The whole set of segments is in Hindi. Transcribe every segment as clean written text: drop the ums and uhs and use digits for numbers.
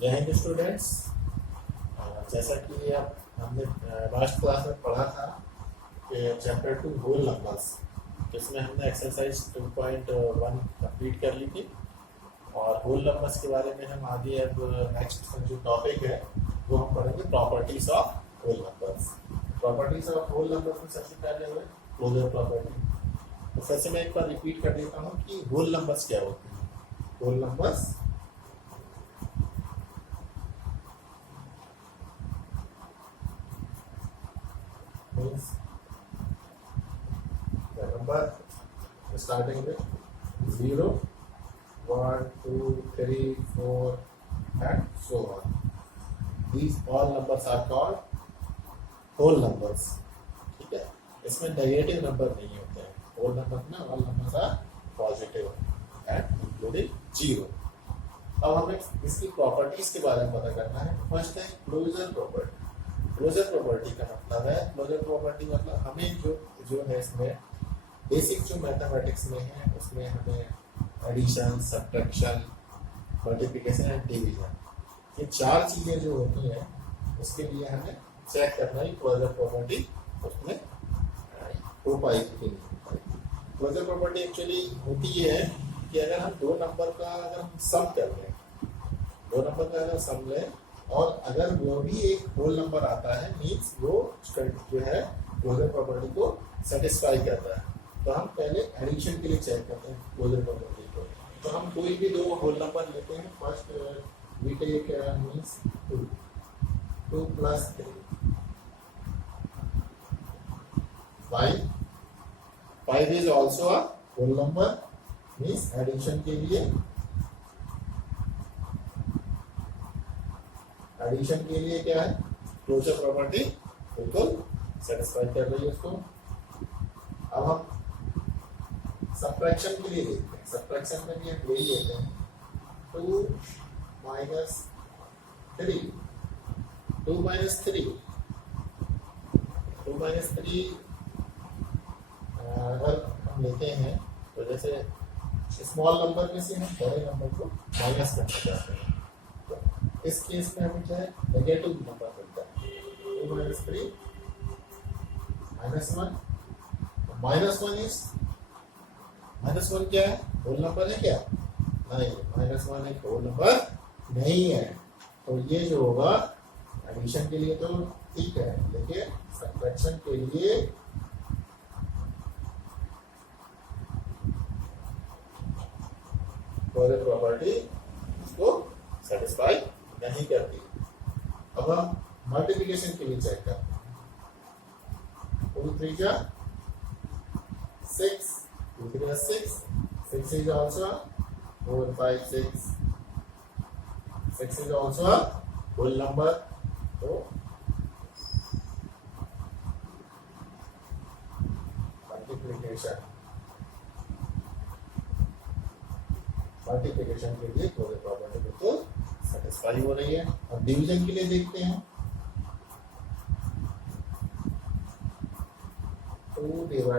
जय हिंद स्टूडेंट्स। जैसा कि आप हमने लास्ट क्लास में पढ़ा था कि चैप्टर 2 होल नंबर्स, जिसमें हमने एक्सरसाइज 2.1 कंप्लीट कर ली थी और होल नंबर्स के बारे में हम आगे अब नेक्स्ट जो टॉपिक है वो हम पढ़ेंगे properties of whole numbers. Properties of whole numbers में सबसे पहले हुए क्लोजर प्रॉपर्टी। तो फिर से मैं एक बार रिपीट कर देता हूँ कि होल नंबर्स क्या होते हैं। Whole numbers means the number starting with 0, 1, 2, 3, 4 and so on. These all numbers are called whole numbers. ठीक है, इसमें नेगेटिव नंबर नहीं होते हैं। होल नंबर में all numbers are positive and including 0। अब हमें इसकी प्रॉपर्टीज के बारे में पता करना है। फर्स्ट है क्लोजर प्रॉपर्टी। क्लोजर प्रॉपर्टी का मतलब है, क्लोजर प्रॉपर्टी मतलब हमें जो है इसमें बेसिक जो मैथमेटिक्स में है उसमें हमें addition, subtraction, multiplication and division, ये चार चीजें जो होती हैं उसके लिए हमें चेक करना है क्लोजर प्रॉपर्टी उसमें हो पाई कि नहीं हो पाई। क्लोजर प्रॉपर्टी एक्चुअली होती ये है कि अगर हम दो नंबर का अगर हम सम कर लें, दो नंबर का अगर सम लें और अगर वो भी एक होल नंबर आता है, मीन्स वो जो है क्लोजर प्रॉपर्टी को सेटिस्फाई करता है। तो हम पहले एडिशन के लिए चेक करते हैं क्लोजर प्रॉपर्टी को। तो हम कोई भी दो होल नंबर लेते हैं। First we take means 2 + 3 5 is also a whole number, means addition के लिए क्या है, क्लोजर प्रॉपर्टी बिल्कुल सेटिस्फाई कर रही है उसको। अब हम सब्ट्रैक्शन के लिए देखते हैं। सब्ट्रैक्शन में भी हम यही लेते हैं 2 - 3 2 - 3 अगर हम लेते हैं तो जैसे स्मॉल नंबर में से हम बड़े नंबर को माइनस करना चाहते हैं, तो इस केस में हमें क्या है, नेगेटिव नंबर मिलता है। 2 - 3 -1। -1 क्या है, होल नंबर है क्या? नहीं, -1 एक होल नंबर नहीं है। तो ये जो होगा एडिशन के लिए तो ठीक है, लेकिन सब्ट्रैक्शन के लिए क्लोजर प्रॉपर्टी इसको सेटिस्फाई नहीं करती। अब हम मल्टीप्लिकेशन के लिए चेक करते हैं। 2 × 3 = 6, 2 × 3 = 6, 6 is also 4, 5, 6, 6 is also a whole number. तो मल्टीप्लिकेशन के लिए क्लोजर प्रॉपर्टी बिल्कुल सेटिस्फाई हो रही है। अब डिवीजन के लिए देखते हैं। 2 ÷ 3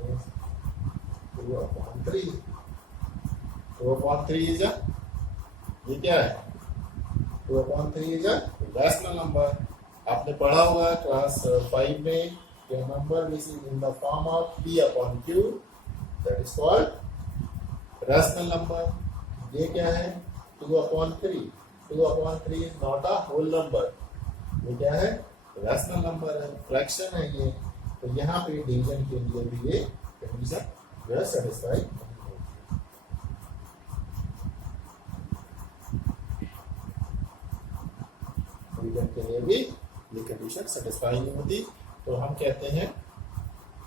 means 2/3। 2/3 इज अ, ये क्या है, 2/3 इज अ रैशनल नंबर। आपने पढ़ा होगा क्लास 5 में कि number which is in the form of P/Q, that is called rational number. ये क्या है, 2/3। 2/3 is not a whole number, ये क्या है, रैशनल नंबर है, फ्रैक्शन है ये। तो यहाँ पे डिवीजन के लिए भी ये कंडीशन जो है सेटिस्फाई नहीं होगी। डिवीजन के लिए भी ये कंडीशन सेटिस्फाई नहीं होती। तो हम कहते हैं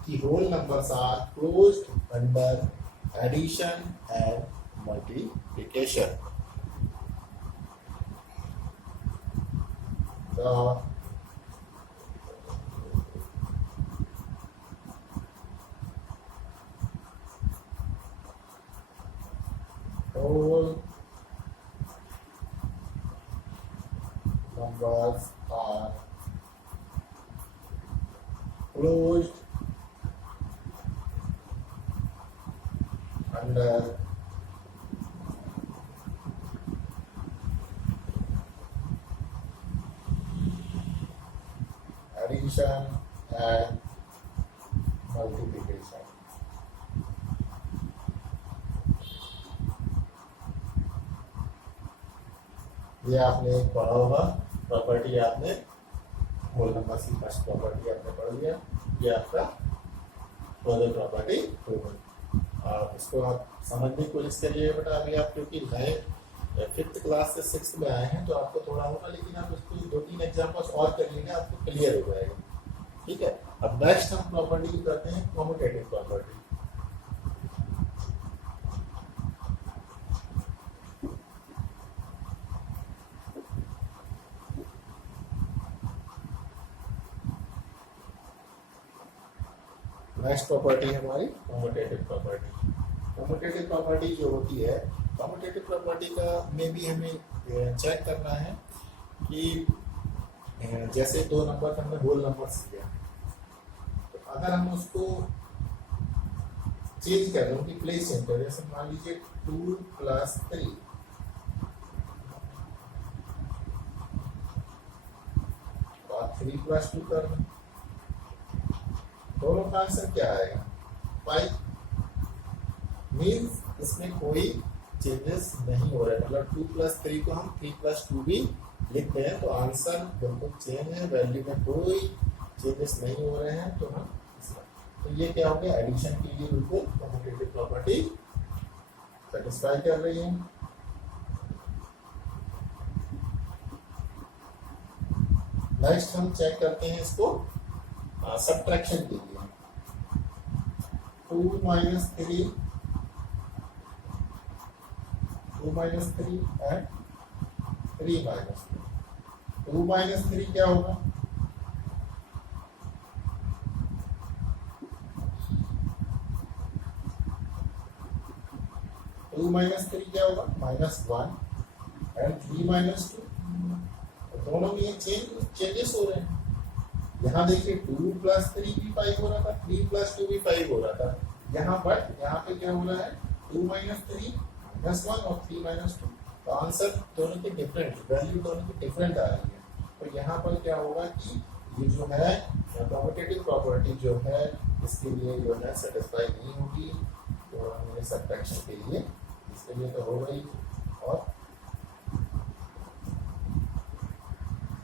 कि whole numbers are closed under addition and multiplication. Whole numbers are closed under addition and multiplication. ये आपने पढ़ा होगा, प्रॉपर्टी आपने होल नंबर की फर्स्ट प्रॉपर्टी आपने पढ़ लिया, ये आपका क्लोजर प्रॉपर्टी हो गई। आप इसको आप समझने की कोशिश करिए बेटा। अभी आप क्योंकि नए 5th क्लास से 6th में आए हैं तो आपको थोड़ा होगा, लेकिन आप उसको 2-3 एग्जाम्पल्स और करिएगा, आपको क्लियर हो जाएगा। ठीक है, अब नेक्स्ट हम प्रॉपर्टी करते हैं कम्यूटेटिव प्रॉपर्टी। नेक्स्ट प्रॉपर्टी है हमारी कम्यूटेटिव प्रॉपर्टी। कम्यूटेटिव प्रॉपर्टी जो होती है, कम्यूटेटिव प्रॉपर्टी का में भी हमें चेक करना है कि जैसे 2 नंबर हमने होल नंबर्स लिया, तो अगर हम उसको चेंज कर रहे हो कि प्लेस सेंटर, जैसे मान लीजिए 2 + 3 और 3 + 2 कर रहे, दोनों का आंसर क्या आएगा? 5। मीन्स इसमें कोई चेंजेस नहीं हो रहे, मतलब 2 + 3 को हम 3 + 2 भी लिखते हैं, तो आंसर बिल्कुल चेंज है, वैल्यू में कोई चेंजेस नहीं हो रहे हैं। तो ये क्या हो गया? एडिशन के लिए बिल्कुल कम्यूटेटिव प्रॉपर्टी सेटिस्फाई कर रही है। नेक्स्ट हम चेक करते हैं इसको सब्ट्रैक्शन के लिए। 2 - 3 एंड 3 - 2 - 3 क्या होगा? 2 - 3 क्या होगा? -1 एंड 3 - 2। दोनों में ये चेंजेस हो रहे हैं। यहाँ देखिए 2 + 3 भी 5 हो रहा था, 3 + 2 भी 5 हो रहा था। यहाँ बट यहाँ पे क्या हो रहा है? 2 - 3 -1 और 3 - 2। तो आंसर दोनों के डिफरेंट, वैल्यू दोनों की डिफरेंट आ रही है। तो यहाँ पर क्या होगा कि ये जो है कम्यूटेटिव प्रॉपर्टी जो है, इसके लिए जो है सेटिस्फाई नहीं होगी। तो हमने सब्ट्रैक्शन के लिए इसके लिए तो हो गई, और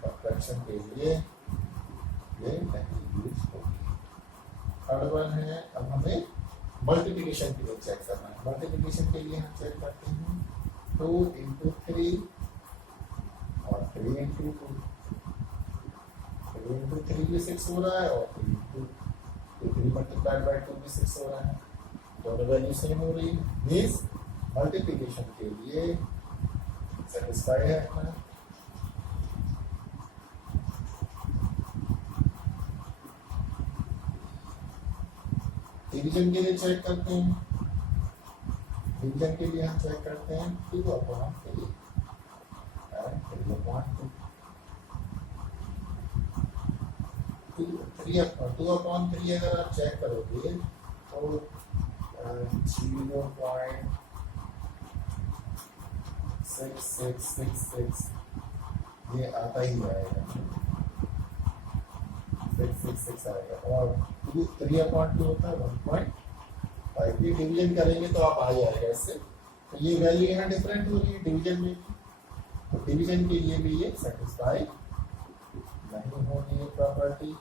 सब्ट्रैक्शन के लिए ये नहीं यूज होगी। थर्ड वन है, अब हमें मल्टीप्लिकेशन के लिए चेक करना है। मल्टीप्लिकेशन के लिए हम चेक करते हैं 2 × 3 और 3 × 2। 3 × 3 भी 6 हो रहा है, और 3 × 3 × 2 भी 6 हो रहा है। दोनों वैल्यू सेम हो रही है, मीन्स मल्टीप्लिकेशन के लिए सेटिस्फाई है अपना। डिवीजन के लिए चेक करते हैं। डिवीजन के लिए हम चेक करते हैं 2/3 एंड 3/2। 2/3 अगर आप चेक करोगे तो 0.6666 ये आता ही आएगा, 666 आएगा। और 3/2 होता है 1.5। ये डिवीजन करेंगे तो आप आ जाएगा इससे। तो ये वैल्यू यहाँ डिफरेंट हो रही है डिवीजन में, तो डिवीजन के लिए भी ये सेटिस्फाई नहीं होगी ये प्रॉपर्टी।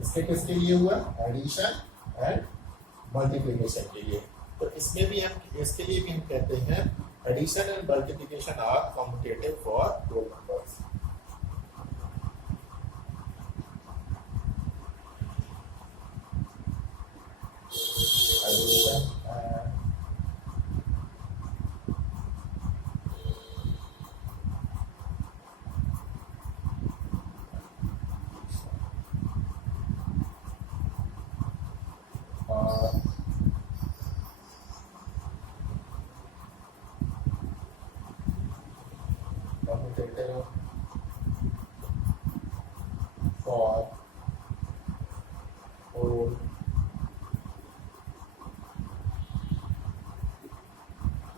इसके किसके लिए हुआ? एडिशन एंड मल्टीप्लिकेशन के लिए। तो इसमें भी हम, इसके लिए भी हम कहते हैं addition and multiplication are commutative for whole numbers.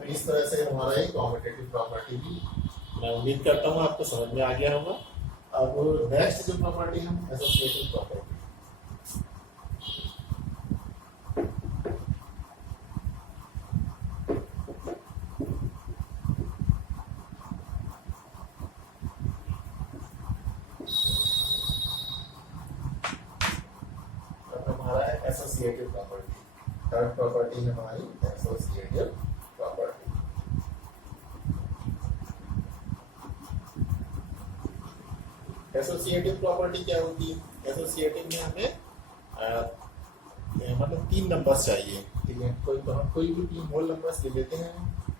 इस तरह से हमारा एक कम्यूटेटिव प्रॉपर्टी भी, मैं उम्मीद करता हूँ आपको समझ में आ गया होगा। अब नेक्स्ट जो प्रॉपर्टी हम एसोसिएटिव प्रॉपर्टी, हमारा है एसोसिएटिव प्रॉपर्टी। थर्ड प्रॉपर्टी है हमारी एसोसिएटिव प्रॉपर्टी। एसोसिएटिव प्रॉपर्टी क्या होती है? एसोसिएटिव में हमें मतलब 3 नंबर्स चाहिए, ठीक है। कोई भी 3 होल नंबर्स ले लेते हैं,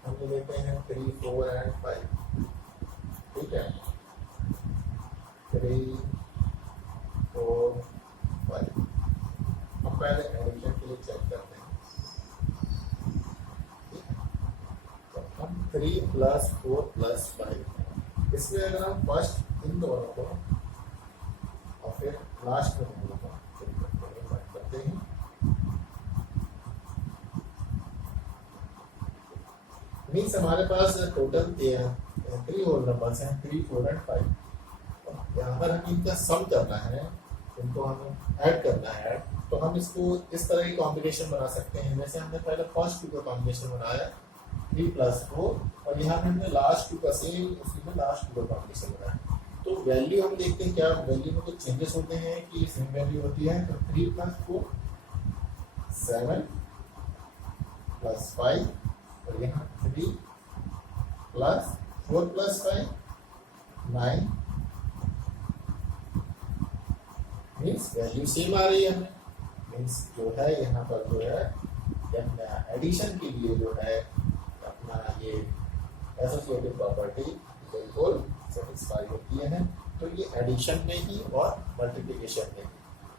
हम ले लेते हैं 3, 4 एंड 5, ठीक है। 3, 4, 5। हम पहले एडिशन के लिए चेक करते हैं, ठीक है। तो हम 3 + 4 + 5, इसमें अगर हम फर्स्ट इन दोनों को और फिर लास्ट में दोनों को करते हैं, मीन्स हमारे पास टोटल 3 होल नंबर्स हैं, 3, 4 एंड 5। यहाँ पर हमें इनका सम करना है, इनको हमें ऐड करना है, तो हम इसको इस तरह की कॉम्बिनेशन बना सकते हैं। जैसे हमने पहले फर्स्ट 2 का कॉम्बिनेशन बनाया 3 + 4, और यहाँ पे हमने लास्ट 2 का सेम उसी में लास्ट 2 का कॉम्बिनेशन बनाया। तो वैल्यू हम देखते हैं क्या वैल्यू में कुछ चेंजेस होते हैं कि सेम वैल्यू होती है। तो 3 + 4 7 + 5, और यहाँ 3 + 4 + 5 9, मीन्स वैल्यू सेम आ रही है हमें। मीन्स जो है यहाँ पर जो है अपना एडिशन के लिए जो है अपना ये एसोसिएटिव प्रॉपर्टी बिल्कुल सेटिस्फाई होती है। तो ये एडिशन में ही और मल्टीप्लिकेशन में ही।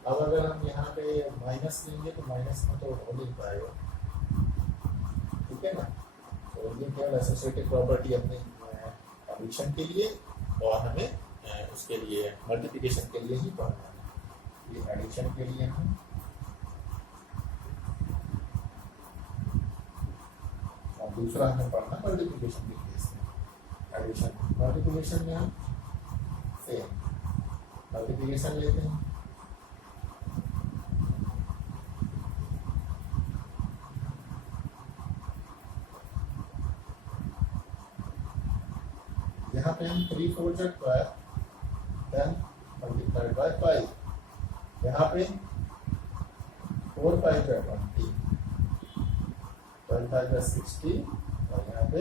अब अगर हम यहाँ पे माइनस लेंगे तो माइनस में तो हो नहीं पाएगा, ठीक है ना। तो ये केवल एसोसिएटिव प्रॉपर्टी अपनी एडिशन के लिए और हमें उसके लिए मल्टीप्लिकेशन के लिए ही पढ़ना है। ये एडिशन के लिए हम और दूसरा हमें पढ़ना मल्टीप्लिकेशन के केस में। एडिशन मल्टीप्लिकेशन में हम सेम मल्टीप्लिकेशन लेते हैं, यहाँ पे हम 3, 4 × 12 then multiplied by 5, यहाँ पे 4, 5 × 20, 12, 5 × 60, और यहाँ पे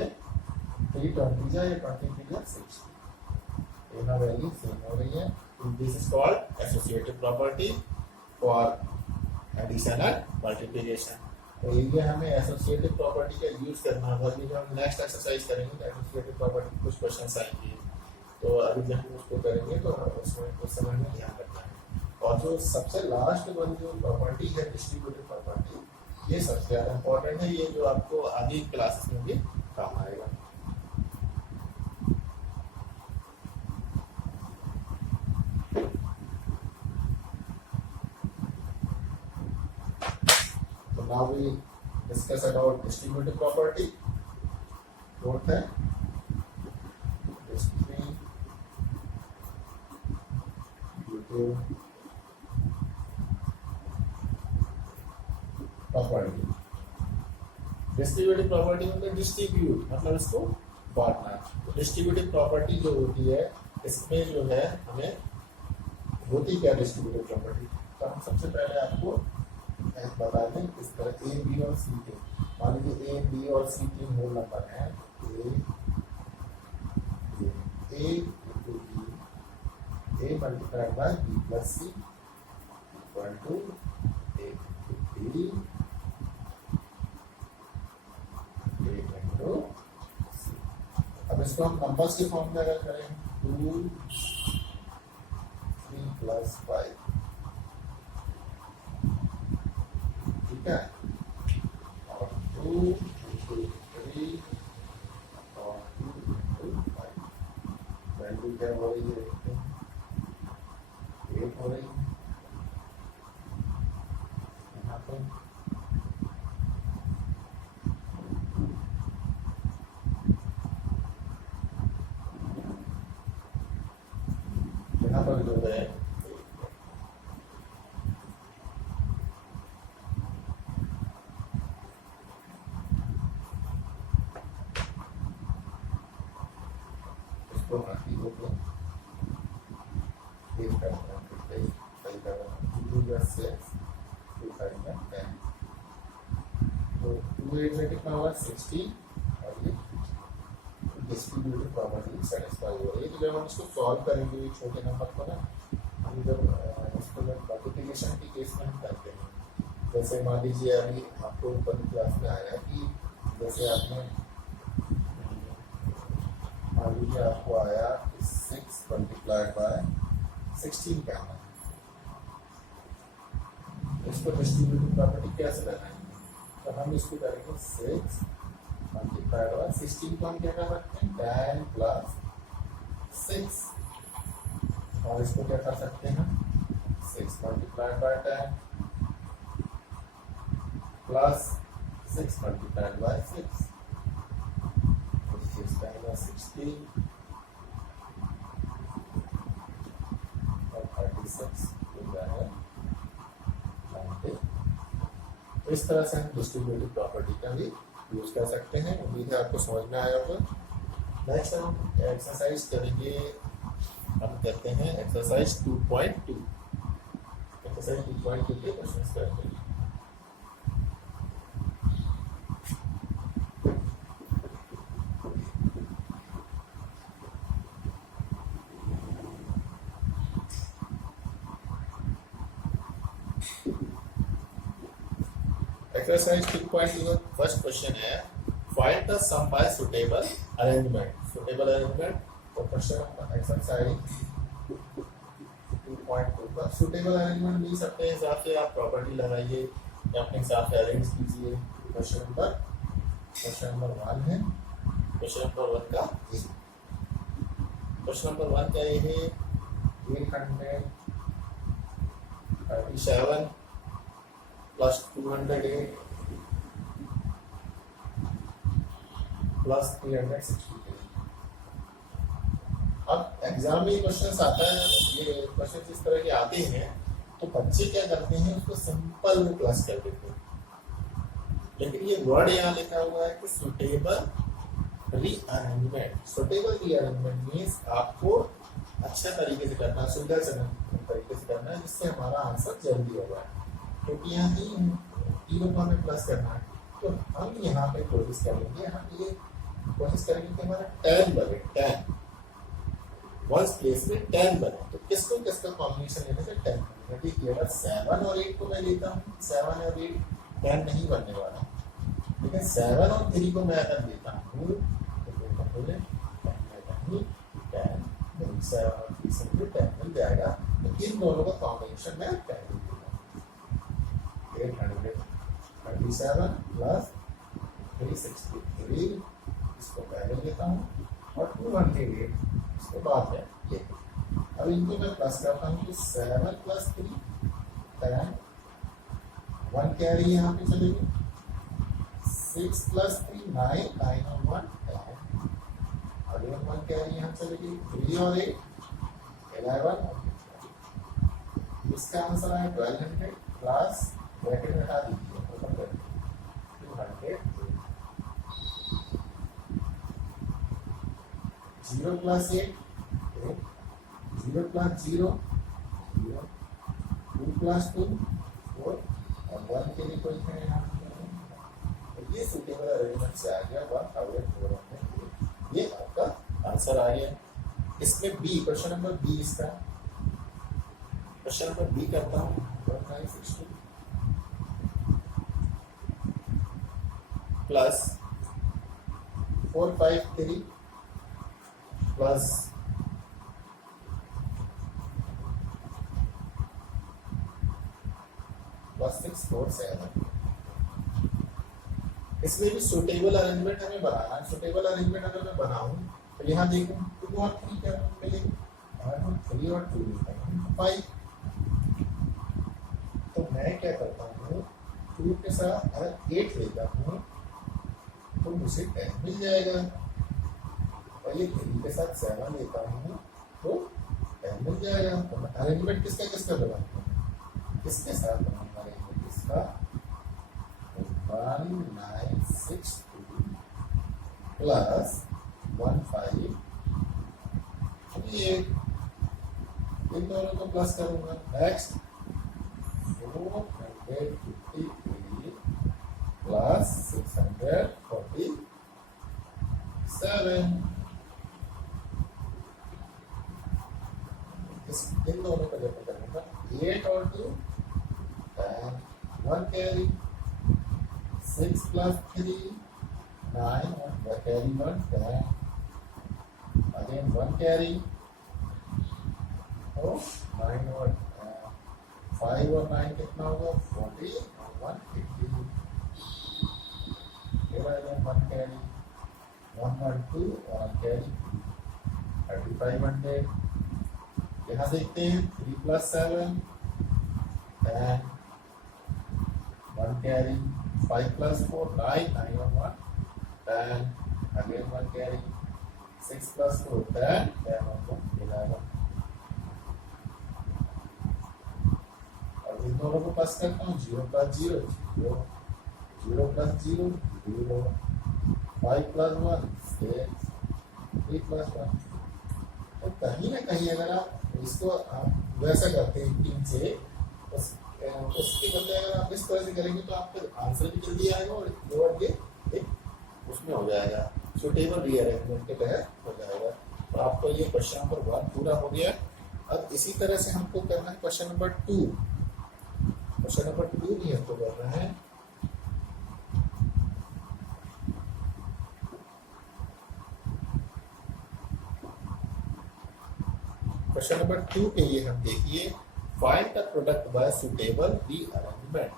3, 20 या 20 × 60। यहाँ वैल्यू सेम हो रही है। This is called associative property for addition and multiplication. तो ये हमें एसोसिएटिव प्रॉपर्टी का यूज करना होगा। जब हम नेक्स्ट एक्सरसाइज करेंगे तो एसोसिएटिव प्रॉपर्टी कुछ क्वेश्चंस आएंगे, तो अभी जब हम उसको करेंगे तो उसमें उस समय में ध्यान रखना है। और जो सबसे लास्ट वाली जो प्रॉपर्टी है डिस्ट्रीब्यूटिव प्रॉपर्टी, ये सबसे ज़्यादा इंपॉर्टेंट है। ये जो आपको आगे क्लासेस में भी काम आएगा। तो now we discuss about distributive property. Fourth है distributive प्रॉपर्टी। डिस्ट्रीब्यूटिव प्रॉपर्टी मतलब डिस्ट्रीब्यूट मतलब इसको बांटना। तो डिस्ट्रीब्यूटिव प्रॉपर्टी जो होती है इसमें जो है हमें होती क्या डिस्ट्रीब्यूटिव प्रॉपर्टी। तो हम सबसे पहले आपको बता दें इस तरह ए बी और सी के, मान लीजिए ए बी और सी 3 होल नंबर हैं। A into B, A multiplied by B plus C equal to A into B into C. अब इसको हम नंबर्स के फॉर्म में अगर करें 2, 3 + 5, ठीक है, और 2 इंटू 3 और 2 इंटू 5, वैल्यू क्या हो रही है देखते हैं, 8 हो रही है यहाँ पे। इसको आती हो तो एक करना है, सही करना 2 + 6 2 5 10, तो 2 8 की पावर 16 और ये डिस्ट्रीब्यूटिव प्रॉपर्टी सेटिस्फाई हो रही है। तो जब हम इसको सॉल्व करेंगे ये छोटे नंबर को ना, हम जब इसको जब मल्टीप्लिकेशन के केस में हम करते हैं, जैसे मान लीजिए अभी आपको ऊपर क्लास में आया कि जैसे आपने मान लीजिए आपको आया 6 × 16 करना है, इसको डिस्ट्रीब्यूटिव प्रॉपर्टी कैसे लगाएंगे, तो हम इसको करेंगे 6 × 16 को हम क्या कर सकते हैं 10 + 6, और इसको क्या कर सकते हैं 6 × 10 plus 6 multiplied by 6, which is 16 और 36 हो जाएगा 90। तो इस तरह से हम डिस्ट्रीब्यूटिव प्रॉपर्टी का भी यूज कर सकते हैं। उम्मीद है आपको समझ में आया होगा। नेक्स्ट हम एक्सरसाइज करेंगे, हम करते हैं एक्सरसाइज 2.2। एक्सरसाइज 2.2 के क्वेश्चंस करते हैं। एक्सरसाइज 2.2 का फर्स्ट क्वेश्चन है find the sum by suitable arrangement. Suitable arrangement तो क्वेश्चन एक्सरसाइज 2.2 का सुटेबल अरेंजमेंट मिल सकते हैं, हिसाब से आप प्रॉपर्टी लगाइए या अपने हिसाब से अरेंज कीजिए। क्वेश्चन नंबर 1 है, क्वेश्चन नंबर 1 का क्वेश्चन नंबर 1 का ये है 837 plus 208 plus 363। अब एग्जाम में क्वेश्चन आता है, ये क्वेश्चन इस तरह के आते हैं तो बच्चे क्या करते हैं उसको सिंपल में प्लस कर देते हैं, लेकिन ये वर्ड यहाँ लिखा हुआ है कि suitable rearrangement. Suitable rearrangement means आपको अच्छा तरीके से करना, सुविधाजनक तरीके से करना है, जिससे हमारा आंसर जल्दी होगा। क्योंकि यहाँ तीनों को हमें प्लस करना है, तो हम यहाँ पे कोशिश करेंगे, हम ये कोशिश करेंगे कि हमारा 10 बने, 10 वंस प्लेस में 10 बने। तो किसको किसका कॉम्बिनेशन लेने से 10 बनेगा। ठीक है, अगर 7 और 8 को मैं लेता हूँ, 7 और 8 10 नहीं बनने वाला, लेकिन 7 और 3 को मैं अगर लेता हूँ तो बोले 7 और 3 से 10 मिल जाएगा। तो इन दोनों का कॉम्बिनेशन में 10 837 plus 363 इसको पहले लेता हूँ और 208 इसको बाद में लेता हूँ। अब इनको मैं प्लस करता हूँ तो 7 + 3 10, 1 कैरी यहाँ पे चलेगी, 6 + 3 9, 9 और 1 10, अगले 1 कैरी यहाँ चलेगी, 3 और 8 11। इसका आंसर आया 1200 प्लस ब्रैकेट में हटा दीजिए 200 0 + 8 0 + 0 0, 2 + 2 4 और 1 के लिए कोई है यहाँ, तो ये सुटेबल अरेंजमेंट से आ गया 1400। ये आपका आंसर आ गया। इसमें बी, क्वेश्चन नंबर बी, इसका क्वेश्चन नंबर बी करता हूँ 1962 प्लस 453 प्लस 647। इसमें भी सुटेबल अरेंजमेंट हमें बनाना है। सुटेबल अरेंजमेंट अगर मैं बनाऊं तो यहाँ देखूं 2 और 3 क्या मिलेगी, 3 और 2 5। तो मैं क्या करता हूँ 2 के साथ अगर 8 लेता हूँ तो मुझे 10 मिल जाएगा, और ये 3 के साथ 7 लेता हूँ तो 10 मिल जाएगा। तो मैं अरेंजमेंट किसका किसका बनाऊंगा, किसके साथ बनाऊंगा अरेंजमेंट इसका 1962 प्लस 15 प्लस करूंगा। नेक्स्ट 453 प्लस 647, इन दोनों का जब करूंगा 8 और 2 10, 1 carry, 6 plus 3 9, one carry 1 10, again 1 carry, oh 9 और 5 और 9 कितना होगा 40 और 150, फिर again 1 carry 1 और 2 और carry 3500। यहाँ देखते हैं 3 plus 7 10, 1 carry, 5 plus 4 9, 9 और 1 10, again 1 carry, 6 plus 4 10, 10 और 1 11। और इन दोनों को प्लस करता हूँ 0 plus 0 0, 0 plus 0 0, 5 plus 1 6, 3 plus 1। तो कहीं ना कहीं अगर आप इसको आप वैसा करते हैं 3 से उसके बदले अगर आप इस तरह से करेंगे तो आपका आंसर भी जल्दी आएगा और ये एक उसमें हो जाएगा, सुटेबल रीअरेंजमेंट के तहत हो जाएगा। तो आपको ये क्वेश्चन नंबर 1 पूरा हो गया। अब इसी तरह से हमको करना है क्वेश्चन नंबर 2। क्वेश्चन नंबर 2 भी हमको करना है। क्वेश्चन नंबर 2 के लिए हम देखिए find the product bye suitable rearrangement.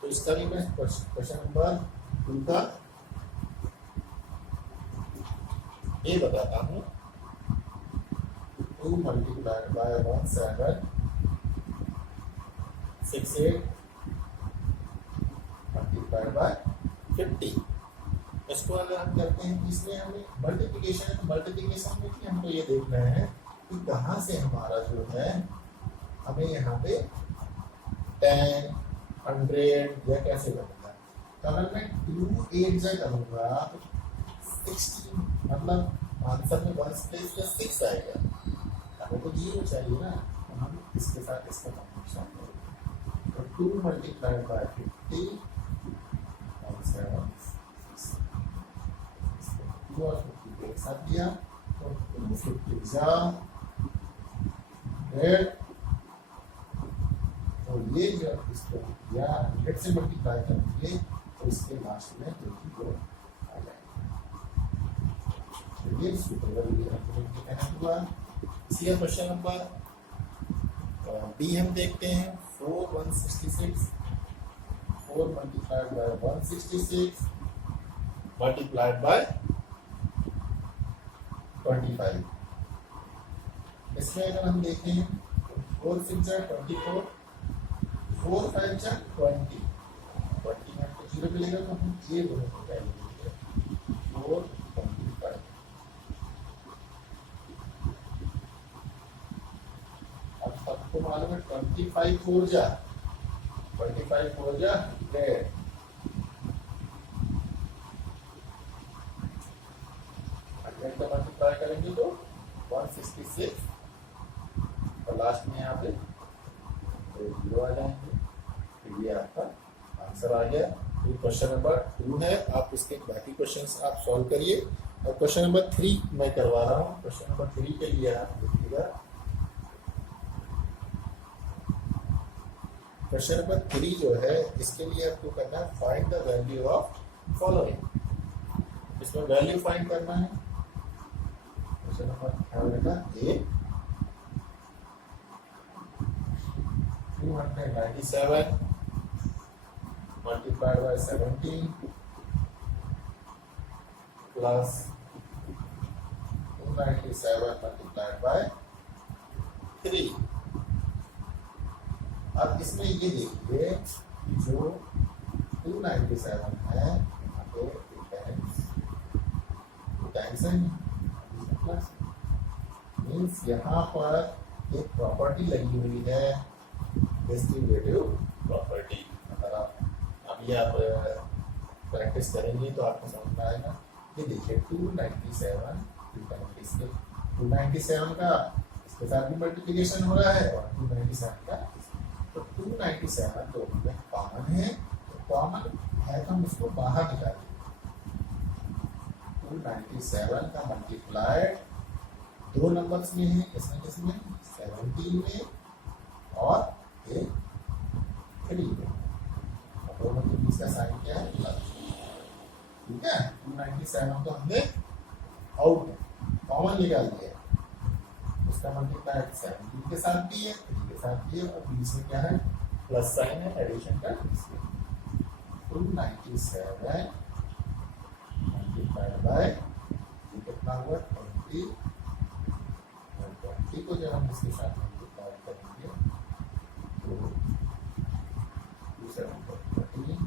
तो इसका भी मैं क्वेश्चन नंबर 2 का ये बताता हूँ। 2 multiplied by 1768 multiplied by 50। इसको अगर हम करते हैं कि इसमें हमें मल्टीप्लिकेशन है, तो मल्टीप्लिकेशन में कि हमको ये देखना है कि कहाँ से हमारा जो है हमें यहाँ पे 10 100 या कैसे लगता है। तो अगर मैं 2 8 जा करूँगा तो 16, मतलब आंसर में 1 प्लेस का 6 आएगा। हमें तो 0 चाहिए ना, तो हम इसके साथ इसका कॉम्बिनेशन करेंगे। तो 2 multiplied by 50 और 7 2 और 50 एक साथ दिया तो 50 जा 100 और ये जो इसको या 100 से मल्टीप्लाई करेंगे तो इसके लास्ट में 2 आ जाएगा। ये सुटेबल रीअरेंजमेंट के तहत हुआ। इसी का क्वेश्चन नंबर डी हम देखते हैं। 4 166 4 multiplied by 166 multiplied by 25। इसमें अगर हम देखें 4 6 जा 24, 4 5 जा 20 में तो 0 मिलेगा, तो हम ये दोनों को वैल्यू देंगे 4 25। अब सबको मालूम है 25 4 जा 100। मल्टीप्लाई करेंगे तो 166 और लास्ट में यहाँ पे 0 आ जाएंगे। तो ये आपका आंसर आ गया। तो क्वेश्चन नंबर 2 है, आप इसके बाकी क्वेश्चंस आप सॉल्व करिए। और क्वेश्चन नंबर 3 मैं करवा रहा हूँ। क्वेश्चन नंबर 3 के लिए आप देखिएगा। क्वेश्चन नंबर 3 जो है इसके लिए आपको करना है find the value of following. इसमें वैल्यू फाइंड करना है। क्वेश्चन नंबर क्या होगा? ए 297 multiplied by 17 plus 297 multiplied by 3। अब इसमें ये देखिए जो 297 है यहाँ पे टाइम्स है, मीन्स यहाँ पर एक प्रॉपर्टी लगी हुई है डिस्ट्रीब्यूटिव प्रॉपर्टी। अगर आप अभी आप प्रैक्टिस करेंगे तो आपको समझ में आएगा। ये देखिए 297 का इसके साथ भी मल्टीप्लीकेशन हो रहा है और 297 का, तो 297 दोनों में कॉमन है, तो कॉमन है तो हम इसको बाहर निकालेंगे। 297 का मल्टीप्लाइड दो नंबर्स में है, किसमें किसमें, 17 में और एक 3 में, और दोनों के बीच का साइन क्या है, प्लस। ठीक है, 297 तो हमने आउट कॉमन निकाल दिया, उसका मल्टीप्लाइड 17 के साथ भी है, 3 के साथ भी है, और बीच में क्या है, प्लस साइन है एडिशन का। 297 मल्टीप्लाइड बाय ये कितना हुआ, 20, और 20 को जब हम इसके साथ मल्टीप्लाई करेंगे तो 2 7 13,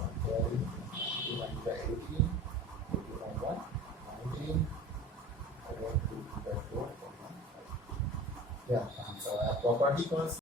1 carry, 2 9 का 18, 2 9 का 19, और 2 का 4, क्या आंसर आया, प्रॉपर्टी कौन सी